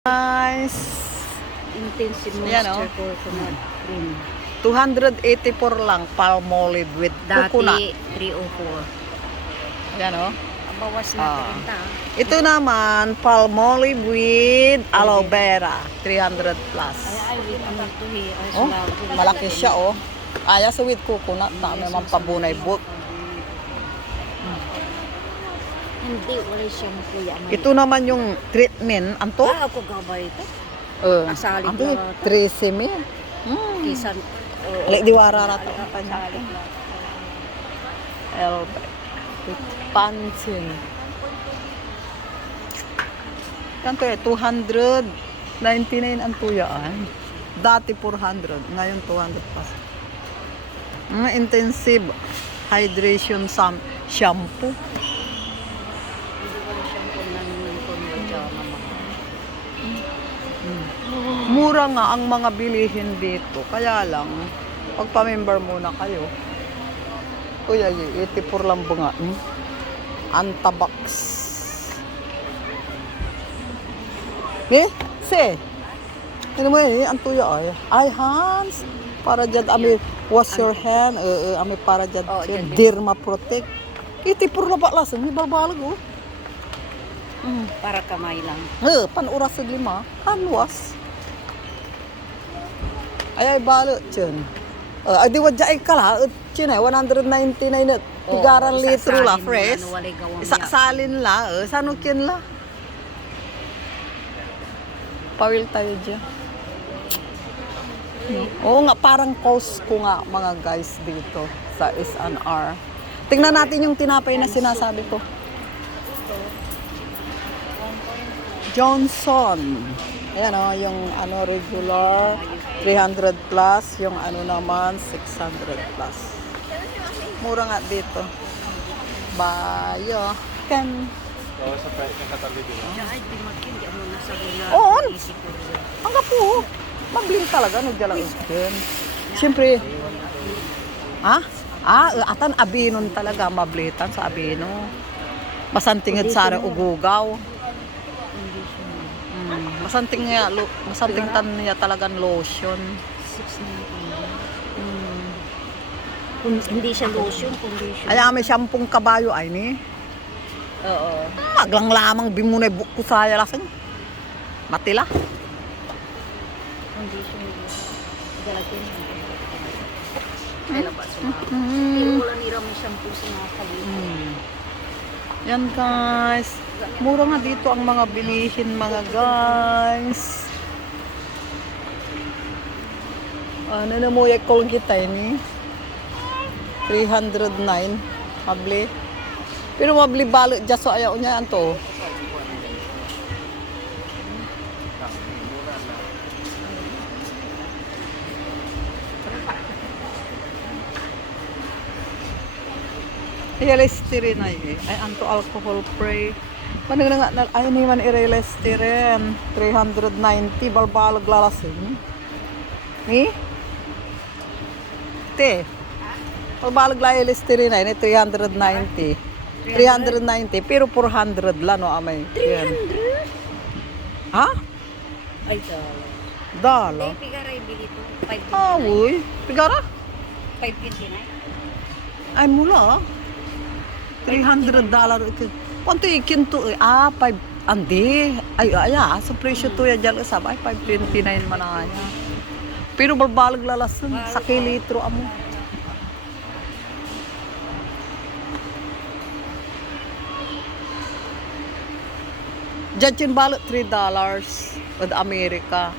Guys, Intensive Yan, moisture oh. coconut cream. 284 lang Palmolive with coconut. Dati 304. Yan oh. Bawas na rin ta. Ito naman Palmolive with aloe vera, 300 plus. Ay, wait, ano ito eh. Oh, malaki siya oh. Aya sa with coconut na may mampabunay book. Hindi, wala siyang kuya. Ito naman yung treatment, anto? Ako gabay ito. Asalig Anto, na. 13 mil. Kisan. Alek diwara rata ang kanya. Pansin. Kanto eh, 299 ang tuyaan. Dati 400, ngayon 200 plus. Mga intensive hydration shampoo. Mura nga ang mga bilihin dito. Kaya lang, pagpa-member muna kayo. Kuya, 84 lang bunga. Antabox. Eh, se. Ano mo ang tuya ay? Ay, hands. Para dyan, ami, wash your hand. Ami, para dyan, Derma Protect. 84 lang ba lasang? May balbalag, oh. Para kamay lang. Panuras sa 5. Hanwas. Ay, balo, Chun. Ay, di wadya ay kala. Chun, 199 na. Tigaran litro la, fresh. Isasalin la. Sano kin la? Pawil tayo dyan. Oo nga, parang Costco nga, mga guys, dito sa S&R. Tingnan natin yung tinapay na sinasabi ko. Johnson. Ayan o, yung ano, regular, 300 plus. Yung ano naman, 600 plus. Mura nga dito. Bayo. Ken. Oo. Ang kapo. Mabling talaga. Nagdalang ken. Siyempre. Ha? Atan abinon talaga. Mablitan sa abino. Masantingad sa ugugaw. Masanting tan niya talagang lotion. Hindi siya lotion, conditioner. Ay, may shampoo kabayo ay ni. Oo. Maglang lamang bimunay buko saya lasang. Matila. Conditioner. Galagyan. Ay, labas mo. Pero wala nira may shampoo sa mga kalit. Yan guys. Mura nga dito ang mga bilihin mga guys. Ano na mo yung Colgate tayo ni? 309. Mabli. Pero mabli balot dyan so ayaw niya anto. Listerine ay anto alcohol free. Ano nga ay ni man listerine 390 balbalag lalasing. Ni? Te. Balbalag la listerine ay 390. 390 pero 400 la no amay. 300? Ha? Ay, Dalo. Ay, pigara ibili ito. 5.29. Uy, pigara? 5.29. Ay mula. $300 ito. Kwanto ikin to eh? 5 andi. Ay sa presyo to ya dyan usab ay 529 man na niya. Pero balbalag lalasan sa kilitro amo. Dyan yung balot $3 with America.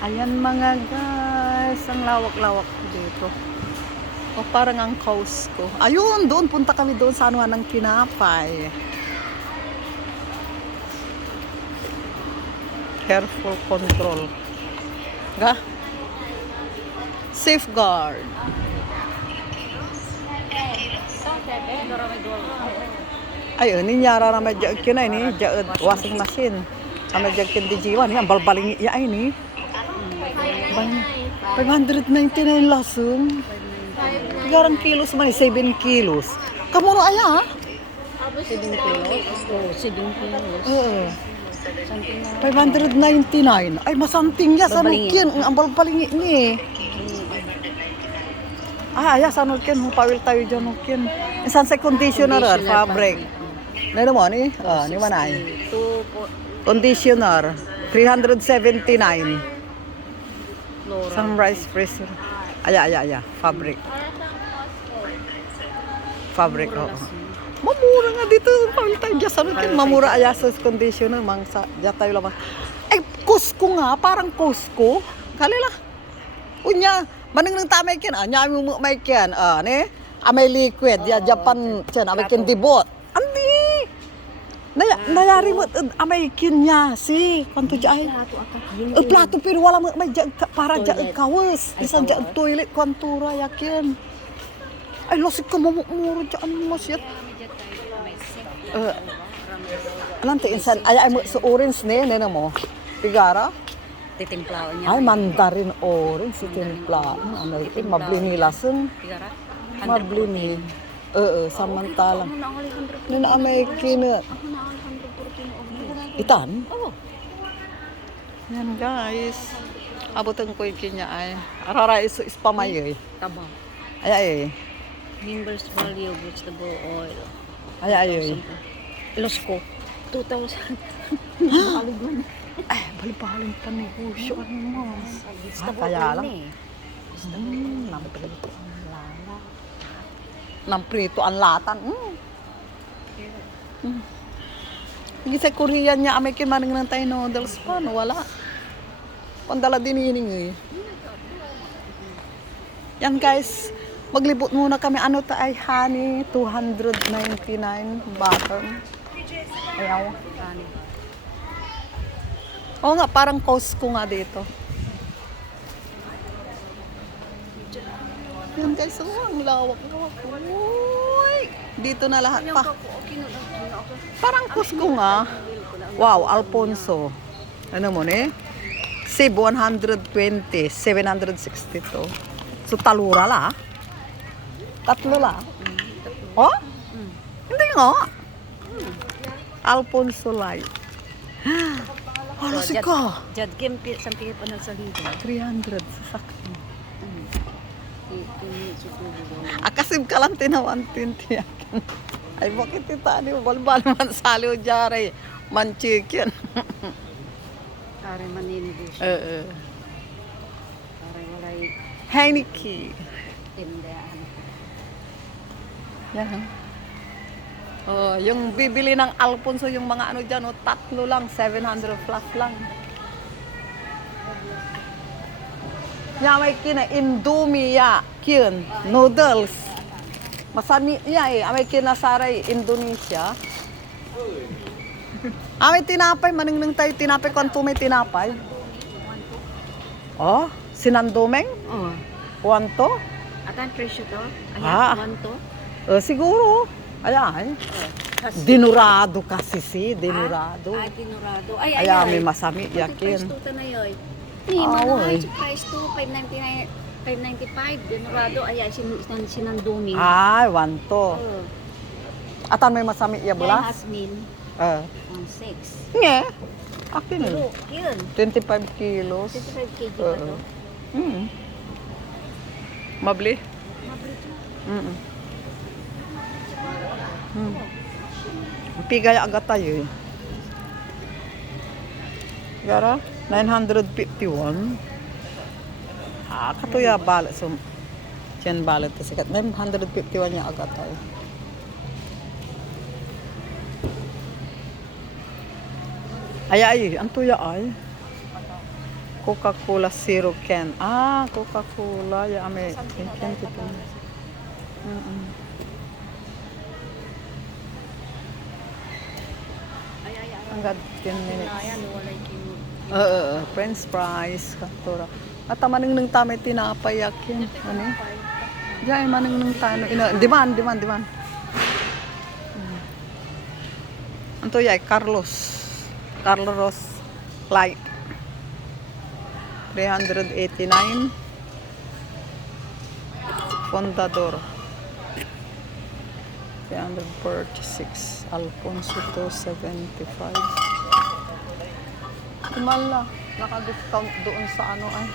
Ayan mga guys, ang lawak-lawak dito. O parang ang Costco. Ayun, doon punta kami doon sa anuhan ng kinapay. Careful control. Ga? Safeguard. Ayun, ninyara na may jagad kinay ni, jagad washing machine. Ang may jagad dijiwan, yan, balbaling iya ay ni. 599 lasong. Garang kilos man, 7 kilos. Kamuno aya ha? 7 kilos? Oo, 7 kilos. Oo. Something na. 599. Ay, masanting ya sa Balbalingi. nukin. Ang balbalingi ni. Ah, ya sa nukin. Hupawil tayo dyan nukin. Isan sa conditioner, fabric. Ano mo ni? Ah, ni manay. 2 Conditioner. 379. Flora. Sunrise Freezer. Aya. Fabric. Fabric, oo. Mamura nga dito. Pawil tayo dyan sa nukin. Mamura aya sa conditioner. Mangsa. Dyan tayo lamang. Ay, Cusco nga. Parang Cusco. Kalila. Unya. Manang nang tamay kin. Anya mo may kin. Ni? May liquid. Ya Japan. Tiyan. Amay kin dibot. Andi. Nayari mo. Amay kin niya. Si. Kanto dyan ay. Plato pero wala mo. May dyan. Para dyan kawas. Isang dyan toilet. Kwantura yakin. Ay, lasik ka mamumuro dyan. Masyat. Alam te insan ay mo sa orange ne mo. Tigara. Titimplawan niya. Ay mandarin orange si timpla. Ano ito mabli lasen. Tigara? Mabli ni. Samantalang. Ano na ang Alejandro? Nina amay kina. Ako na Alejandro Portino. Itan. Oo. Yan guys. Abutan ko ikinya ay. Arara iso ispamayoy. Taba. Ay. Members value vegetable oil. Ay. Losco. 2,000. Ay, balibaling pa negosyo. Ano mo? Vegetable kaya oil lang. eh. Namprito ang lala. Namprito ang latan. Hindi sa Korean niya, amay kimaning ng tayo noodles pa, no? Wala. Pandala din eh. Yan guys, maglibot muna kami. Ano ta ay honey, 299 butter. Ayaw. Oo nga, parang Costco nga dito. Yan guys, ang lawak. Uy! Dito na lahat pa. Parang Costco nga. Wow, Alfonso. Ano mo ni? Save 120, 762. So talura la. Tatlo la. Oh? Hindi nga. Alfonso Light. Ano si ka? Jad Kim, sampigay pa ng salida. 300 sa sakto. Akasib ka lang tinawantin tiyakin. Ay bakit itani mo? Balbal man saliw jare. Man chicken. Kare maninibus. Kare walay Heineke. tindaan. Yan. Oh, yung bibili ng Alfonso yung mga ano diyan, tatlo lang, 700 plus lang. Ya may kina Indomie ya, kin noodles. Masami ya may kina saray Indonesia. May tinapay maning tayo tinapay kung may tinapay. Oh, sinandomeng? Oh. Kuwanto? Atan presyo to? Ah. Ayan, to? Siguro. Ayan. Dinurado kasi dinurado. Dinurado. Ay, Ayan, may masami yakin. Price to na yoy. Ni, oy. price to, 599, 595. Dinurado, ay, sinandumi. Ay, wanto. Oh. Atan may masami ya Yan, bulas? Asmin, 6. Nge. Akin Pero, yun. 25 kilos. 25 kg ba to? Mabli? Mabili to. Pigay agad tayo eh. Gara? 951. Katuya balat. So, yan balat kasi kat. 951 niya agad tayo. Ay, ang tuya ay. Coca-Cola Zero can. Coca-Cola. Ya, may can dito. Hanggang 10 minutes. Ayan, walay kimo. French fries, kantora. At maning nang tamay tinapay yakin. Ano? Diyan maning nang tano. Demand. Anto yay Carlos Light. 389. Contador. 346. Alfonso 275. Kumala. Naka-discount doon sa ano ay.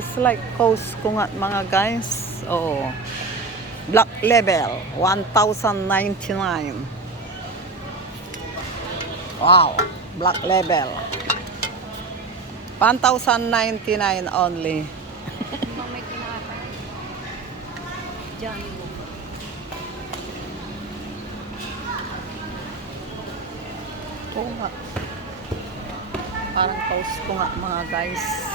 It's like coast ko nga mga guys. Oo. Black Label, 1,099. Wow, Black Label. 1,099 only. Mang may tinatay. Johnny Walker. Oo nga. Parang coast ko nga mga guys.